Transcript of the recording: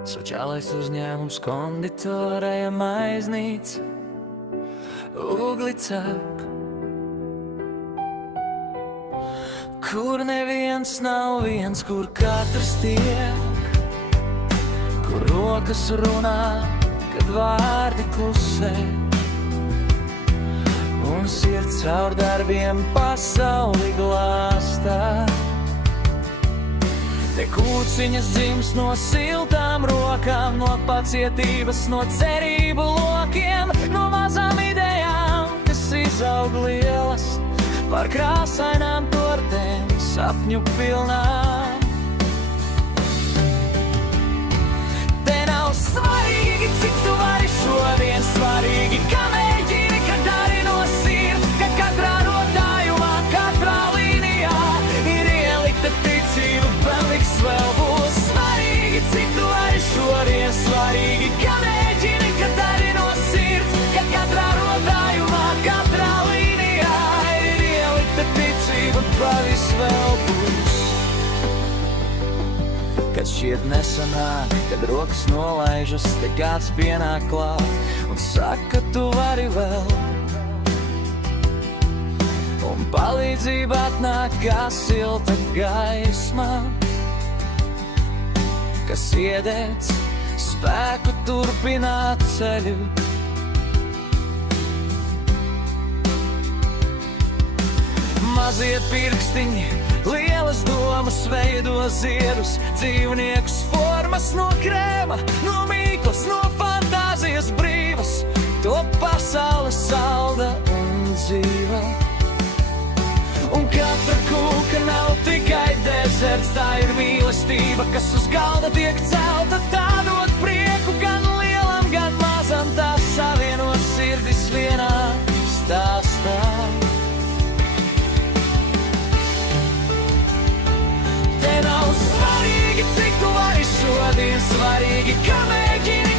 Sociālais uzņēmums, konditorija, maiznīca, uglicāk, kur neviens nav viens, kur katrs tiek, kur rokas runā, kad vārdi klusē, un sirds caur darbiem pasauli glāstā. Te kūciņas dzims no siltām rokām, no pacietības, no cerību lokiem, no mazām idejām, kas izaug lielas, par krāsainām tortēm, sapņu pilnām. Te nav svarīgi, cik tu vari šodien, svarīgi, kā mēģini, kad dari no sirds, ka katrā rotājumā, katrā līnijā ir ielikta ticība, paliks vēl būs svarīgi, cik tu vari šodien, svarīgi, kā mēģini, kad dari no sirds, ka katrā rotājumā, katrā līnijā ir ielikta ticība, paliks vēl būs. Kad šķiet nesanāk, kad rokas nolaižas, te kāds pienāk klāt un saka, tu vari vēl. Un palīdzība atnāk kā silta gaisma, kas iededz spēku turpināt ceļu. Mazie pirkstiņi, lielas domas veido ziedus, dzīvniekus formas no krēma, no mīklas, no fantāzijas brīvas, to pasaule salda un dzīva. Un katra kūka nav tikai dezerts, tā ir mīlestība, kas uz galda tiek celta, tā dod prieku gan lielam, gan mazam, tā savieno sirdis vienā stāstā. Te nav svarīgi, cik tu vari šodien, svarīgi, kā mēģini,